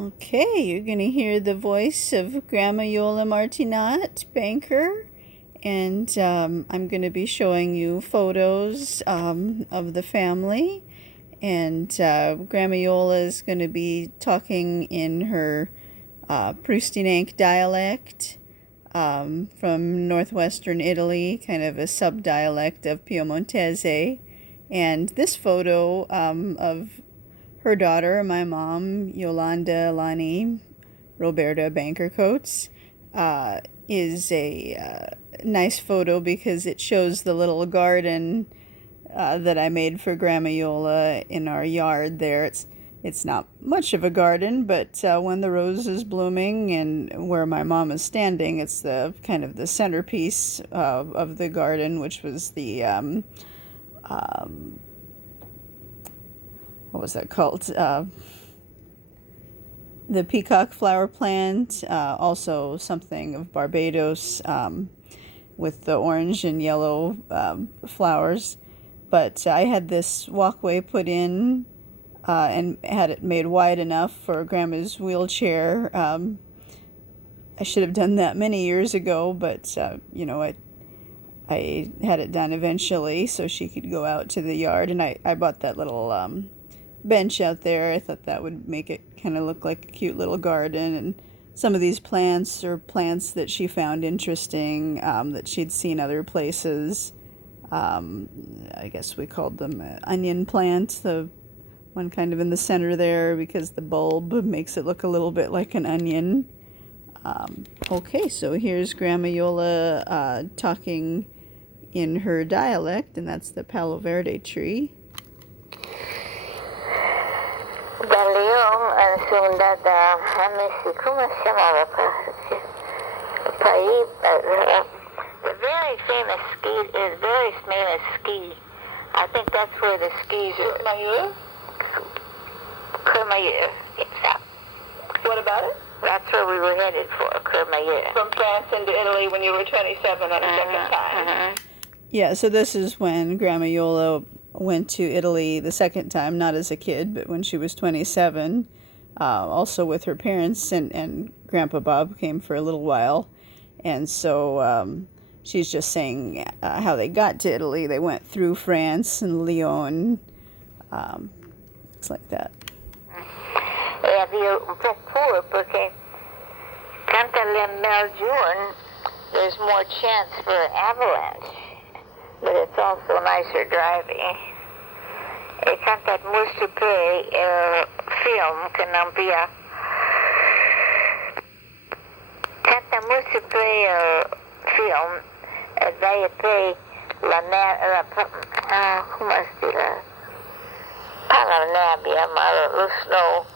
Okay, you're going to hear the voice of Grandma Iole Martinat, banker, and I'm going to be showing you photos of the family, and Grandma Iole is going to be talking in her Prustinenc dialect from northwestern Italy, kind of a sub-dialect of Piemontese, and this photo of her daughter, my mom, Yolanda Lani Roberta Banker Coates, is a nice photo because it shows the little garden that I made for Grandma Yola in our yard there. It's not much of a garden, but when the rose is blooming and where my mom is standing, it's the kind of the centerpiece of the garden, which was the what was that called? The peacock flower plant, also something of Barbados with the orange and yellow flowers. But I had this walkway put in and had it made wide enough for Grandma's wheelchair. I should have done that many years ago, but you know, I had it done eventually so she could go out to the yard, and I bought that little bench out there. I thought that would make it kind of look like a cute little garden, and some of these plants are plants that she found interesting, that she'd seen other places. I guess we called them onion plants, the one kind of in the center there, because the bulb makes it look a little bit like an onion. Okay, so here's Grandma Yola talking in her dialect, and that's the Palo Verde tree. Sundada Hamishi, ¿cómo se llamaba? País, the very famous ski is very famous ski. I think that's where the skis are. Courmayeur. What about it? That's where we were headed for, Courmayeur. From France into Italy when you were 27 on a second time. Yeah, so this is when Grandma Yola went to Italy the second time, not as a kid, but when she was 27, also with her parents, and Grandpa Bob came for a little while. And so she's just saying how they got to Italy. They went through France and Lyon, things like that. É, viu, um pouco poor, porque canta Lemel June, there's more chance for an avalanche, but it's also nicer driving. E canta muito bem film que não via. Canta muito bem film, vai bem la neve, como se diz? La nebbia, ma lo snow.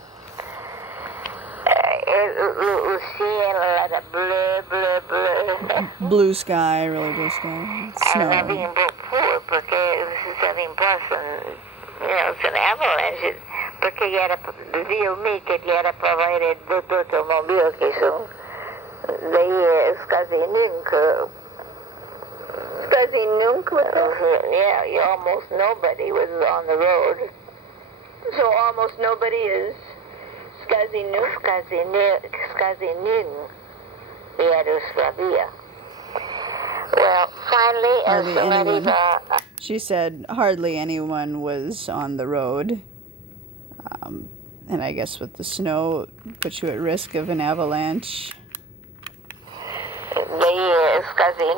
O cielo era bleu, bleu, bleu. Blue sky, really blue sky. Snow. I'm being poor porque this is in Boston, you know, it's an avalanche. Porque dizia o mim que ele era provided do automóvel, que são daí quase nunca. Fuzzy Nunk with Yeah, almost nobody was on the road. So almost nobody is Scuzzy Nunk? Scuzzy Nun. Well, finally, Hardly anyone. She said hardly anyone was on the road. And I guess with the snow, it puts you at risk of an avalanche. Scuzzy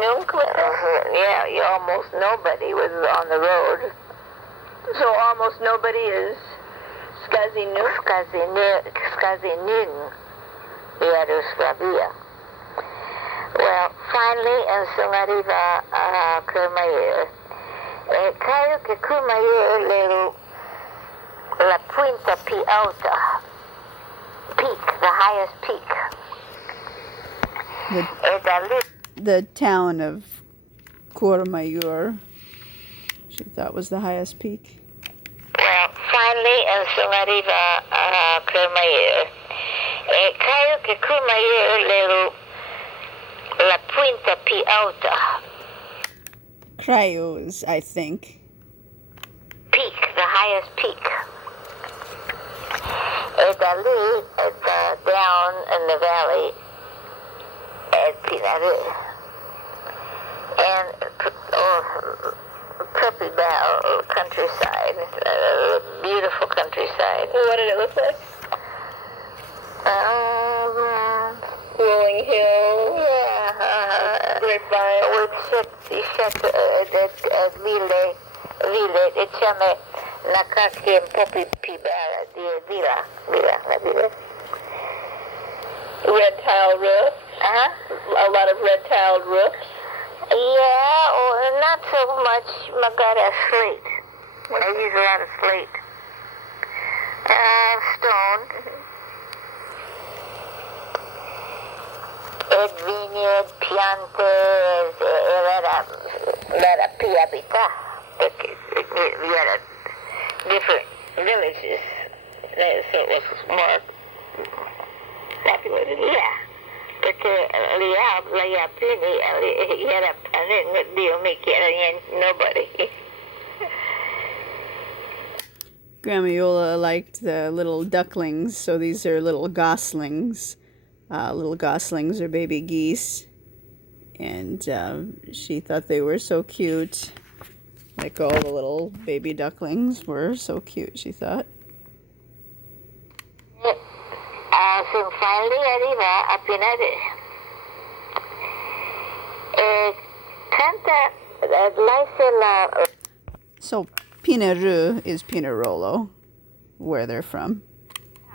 Nunk with yeah, almost nobody was on the road. So almost nobody is Scuzzy Nunk? Scuzzy Nun. Well, finally, sono arriva a Courmayeur. E credo che Courmayeur la punta più alta, peak, the highest peak. The town of Courmayeur, she thought was the highest peak. Well, finally, sono arriva a Courmayeur. E credo che Courmayeur la punta più alta. Cryos, I think. Peak, the highest peak. ali down in the valley at Pinaru. And puppy bow countryside, beautiful countryside. What did it look like? Rolling hills. Yeah. Grapevine. With shit ville, diciamo, na qualche puppy pibara di villa. Red tile roofs. A lot of red tiled roofs. Yeah, or not so much. Magara slate. I use a lot of slate. Stone. Et vineyard, piante, era piabita. We had different villages, so it was more populated. Yeah. Perché la Pini era Dio mi chiede nobody. Grandma Iole liked the little ducklings, so these are little goslings. Little goslings are baby geese, and she thought they were so cute. Like all the little baby ducklings were so cute, she thought. So finally arriva a Pinade. Canta So Pinaru is Pinarolo, where they're from.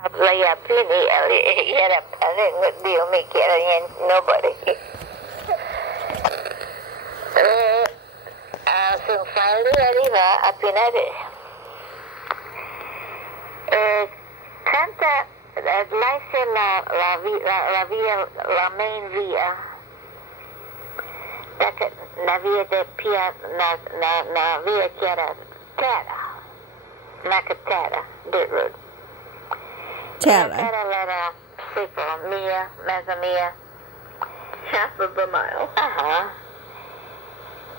la Pini era Dio mi chiede nobody. So finally arriva a Pinade. Canta la main via. La via de Pia, na via che era terra. Terra, dirt road. Terra. Terra era tipo mia, mezza mia. Half of a mile.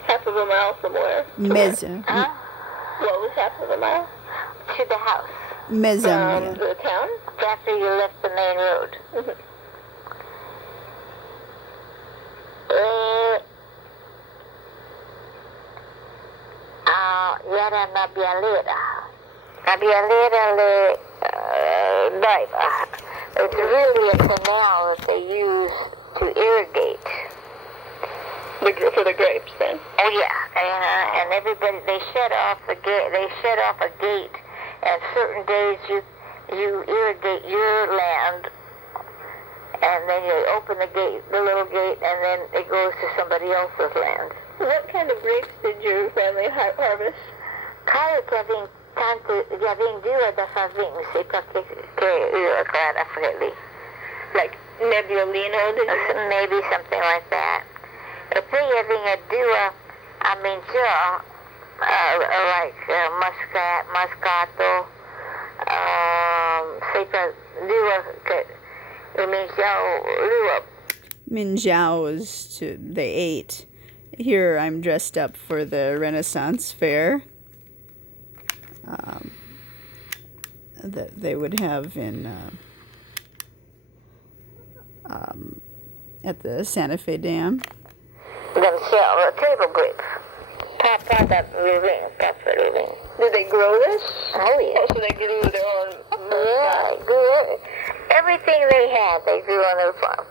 Half of a mile from where? Mezza. What was half of a mile? To the house. Mezza. From the town? After you left the main road. Era Nabialera le Daiva. It's really a canal that they use to irrigate. For the grapes, then? Oh yeah, and everybody, they shut off a gate, and certain days you irrigate your land, and then you open the gate, the little gate, and then it goes to somebody else's land. What kind of grapes did your family harvest? Cara que já vem duas da favinha, sei porque eu agora falei. Like Nebbiolino, did you? Maybe something like that. If we having a dua, I mean, like Moscato, sei dua, it means dua. Minjiao is they ate. Here I'm dressed up for the Renaissance Fair that they would have in at the Santa Fe Dam. Themselves, a table grape. Papa living. Did they grow this? Oh yeah. So they grew their own. Yeah, they grew everything they had. They grew on their farm.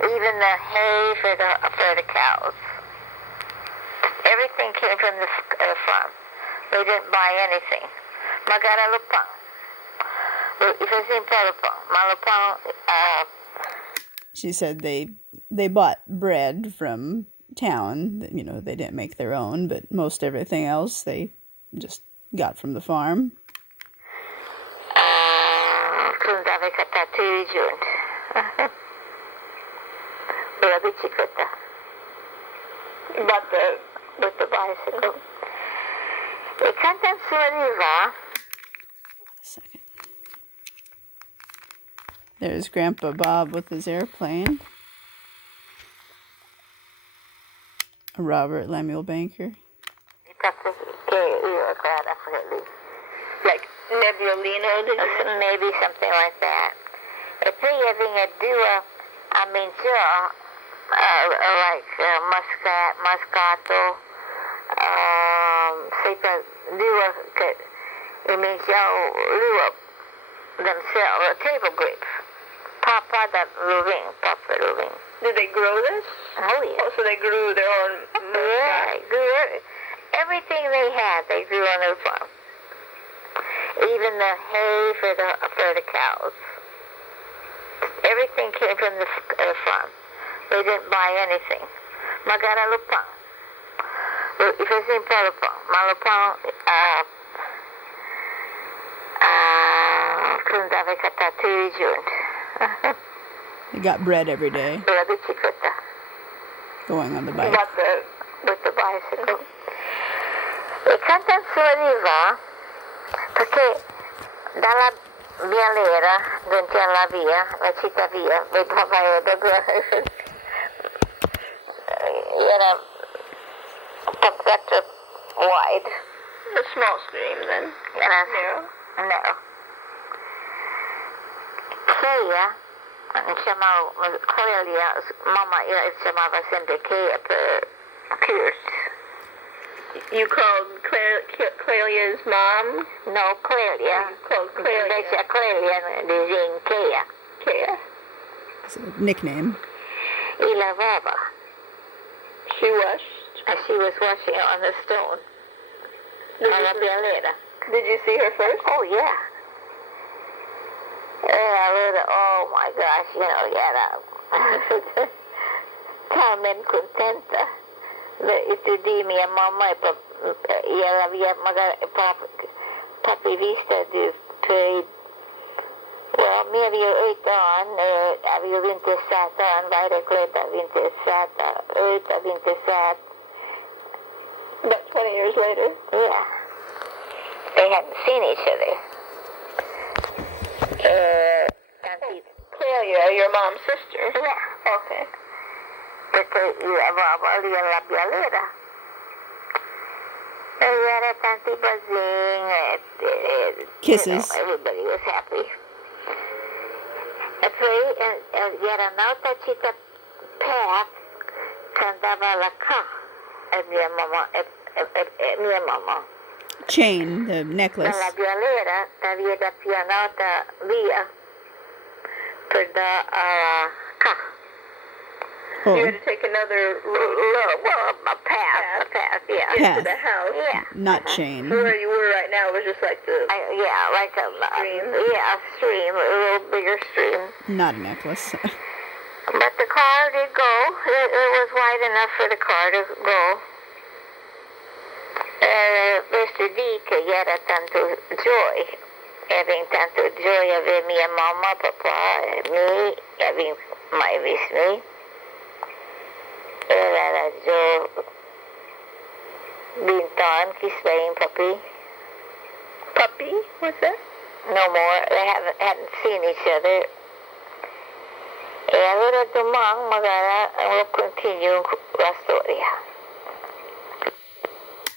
Even the hay for the cows. Everything came from the farm. They didn't buy anything. Magara lupang. She said they bought bread from town. You know, they didn't make their own, but most everything else they just got from the farm. But with the bicycle. They cantan suariva. A second. There's Grandpa Bob with his airplane. Robert Lemuel Banker. Like Nebulino, did you mention? Maybe something like that. E poi having due amici like muscat, muscato, sempre due che iniziano themselves, table grapes. Papa that roving, Papa roving. Did they grow this? Oh yeah. Oh, so they grew their own Yeah, grew everything they had, they grew on their farm. Even the hay for the cows. Everything came from the farm. They didn't buy anything. Magara lupang. If I say palupang, malupang, kundave katatu jun. They got bread every day, Labi chikota. going on the bike. About the With the bicycle. E cantan suoriva perché dalla vialera, davanti alla via, la città via, era that wide. a small stream then. Narrow. No. Kea, chiamavo, Clelia, mamma chiamava sempre Kea per Pierce. You called Clelia's mom? No, Clelia. You called Clelia. Invece Clelia disegna Kea. Kea. It's a nickname. E lavava. She washed. And she was washing on the stone. On la bialera. Did you see her first? Oh, yeah. Oh my gosh, era talmente contenta di mia mamma e ella via magari papi vista di mi avevo 8 anni, avevo 27 anni, vai recleta 27, 27. About 20 years later. Yeah. They hadn't seen each other. Clelia, your mom's sister? Yeah. Okay. Perché lavava lì alla bialera. E era tanti buzzing. Kisses. Everybody was happy. E poi era un'altra città path che andava alla ca e mia mamma. Chain, the necklace. Dalla bialera aveva da pianata via per da ca. Oh, You had to take another road A path, yeah. into Path. the house. Yeah. not chain. Where you were right now was just like the Yeah, like a Stream. Yeah, a stream, a little bigger stream. Not a necklace. But the car did go. It was wide enough for the car to go. Mr. D che era tanto joy. Having tanto joy aveva mia mamma, papà e me, having mai visto me. Era Joe Binton, he's playing puppy. puppy. What's that? No more. They hadn't seen each other. E allora domani magari we'll continue la storia.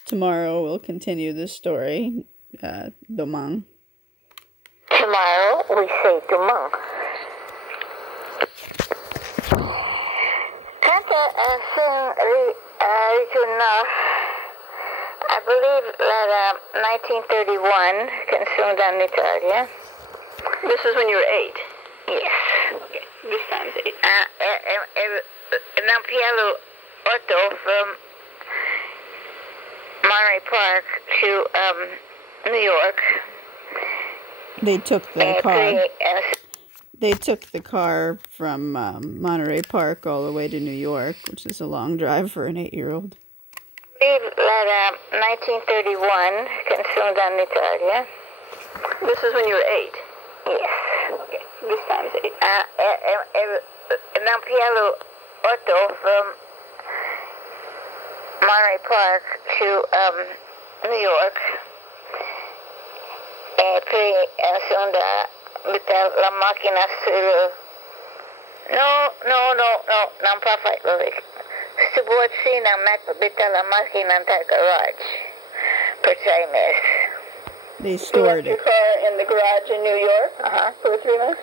Tomorrow we'll continue this story. Domang. Tomorrow we say domani. I believe that 1931 consumed in Italia. This is when you were 8. Yes. Okay. This time's 8. Nampiello Otto from Monterey Park to New York. They took the car. Pretty, They took the car from Monterey Park all the way to New York, which is a long drive for an 8-year-old. I believe that 1931 consumed in Italia. This is when you were 8. Yes. Okay. This time's 8. Nampiello Otto from Monterey Park to New York. E poi sono da la macchina sul... No, non può farlo. Si può mettere la macchina nel garage per 3 mesi. They You stored left your it. car in the garage in New York for 3 months?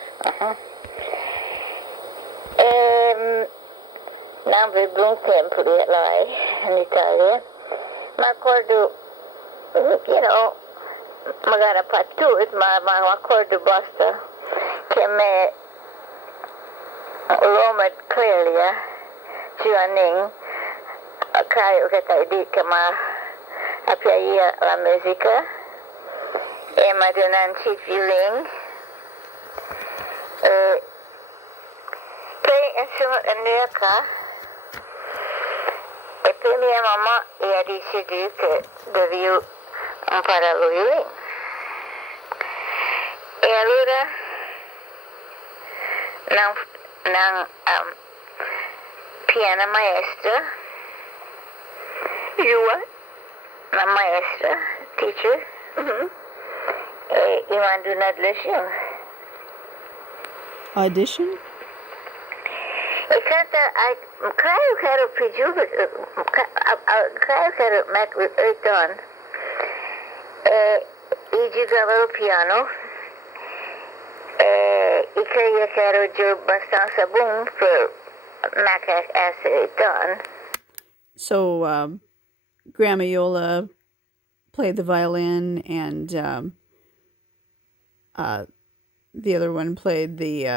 Non per buon tempo di là in Italia, ma ricordo, magari per tutto, ma ricordo basta che me Roma Clelia, Giovanni, credo che ti dica, ma a piacere la musica, e mi donano un feeling, poi insomma America, e poi mia mamma ha deciso che dovevo imparare lo violino. E allora non piano maestra. You what? Una maestra, teacher, e mi mando una lezione. Audition? E credo che ero più giovane, credo che ero 8 anni, e giocavo al piano, e credo che ero già abbastanza buono per essere 8 anni. So, Grandma Iole played the violin, and the other one played the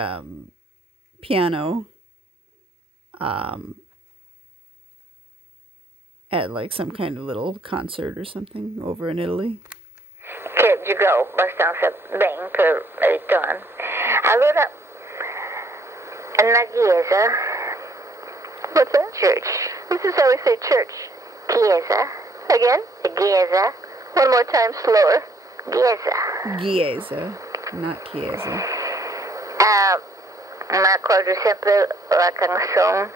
piano at like some kind of little concert or something over in Italy. Che giocavo abbastanza bene per 8 anni. Allora, nella chiesa, What's that? church, This is how we say church. chiesa, Again? chiesa, One more time, slower. chiesa. Chiesa, not chiesa. Mi ricordo sempre la canzone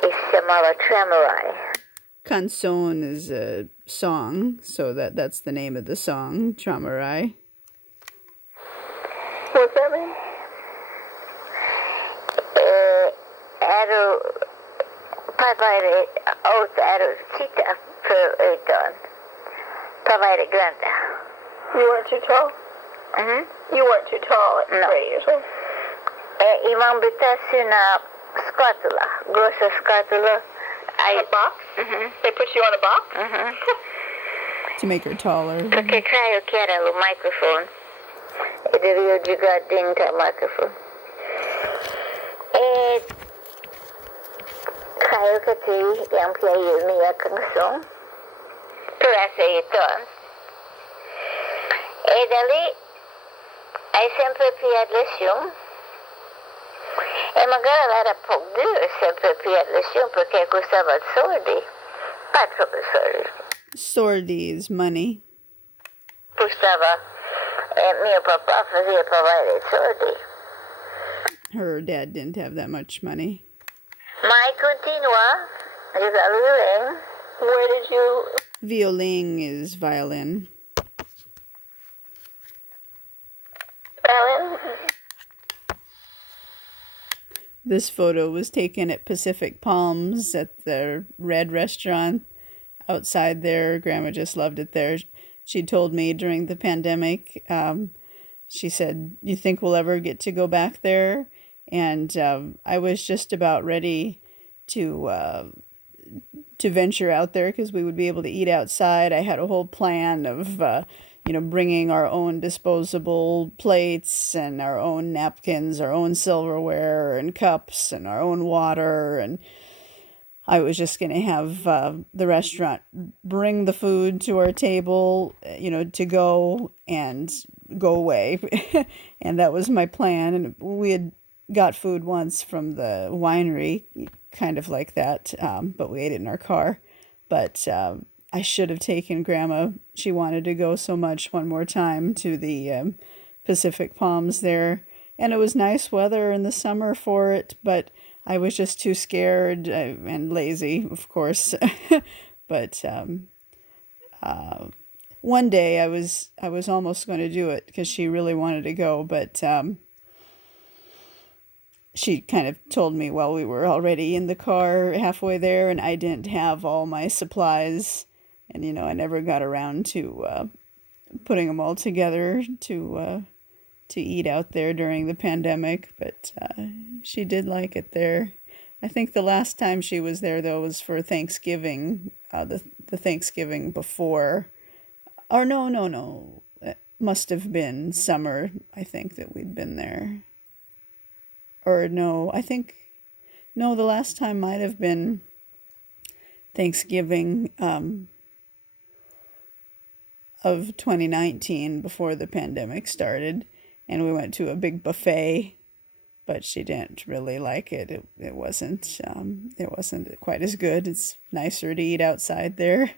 che si chiamava Tremorai. Canzone is a song, so that's the name of the song, Tramarai. What's that mean? Ero papare ero zitta per 8 anni. Papare grande. You weren't too tall? You weren't too tall at No. 3 years old. E mi buttasi una scatola, grossa scatola. A box? They put you on a box? To make her taller. Perché credo che era il microfono e dovevo giocare dentro al microfono. E credo che ti piace la mia canzone per essere ton. E da lì hai sempre più lezione. E magari era poco duro sempre più lezione perché costava soldi. Pas troppo soldi. Sordi is money. Costava, mio papà faceva pagare i soldi. Her dad didn't have that much money. Ma continua a giocare al violino. Where did you... Violin is violin. Ellen? This photo was taken at Pacific Palms at the Red Restaurant outside there. Grandma just loved it there. She told me during the pandemic, she said, "You think we'll ever get to go back there?" And I was just about ready to venture out there because we would be able to eat outside. I had a whole plan of bringing our own disposable plates and our own napkins, our own silverware and cups and our own water. And I was just going to have the restaurant bring the food to our table, to go and go away. And that was my plan. And we had got food once from the winery, kind of like that, but we ate it in our car. But I should have taken Grandma. She wanted to go so much one more time to the Pacific Palms there. And it was nice weather in the summer for it, but I was just too scared and lazy, of course. But one day I was almost going to do it because she really wanted to go, but she kind of told me while we were already in the car halfway there, and I didn't have all my supplies, and I never got around to putting them all together to eat out there during the pandemic, but she did like it there. I think the last time she was there though was for Thanksgiving, the Thanksgiving before, or no, it must have been summer. I think that we'd been there, or no, I think no, the last time might have been Thanksgiving of 2019 before the pandemic started, and we went to a big buffet, but she didn't really like it. It wasn't quite as good. It's nicer to eat outside there.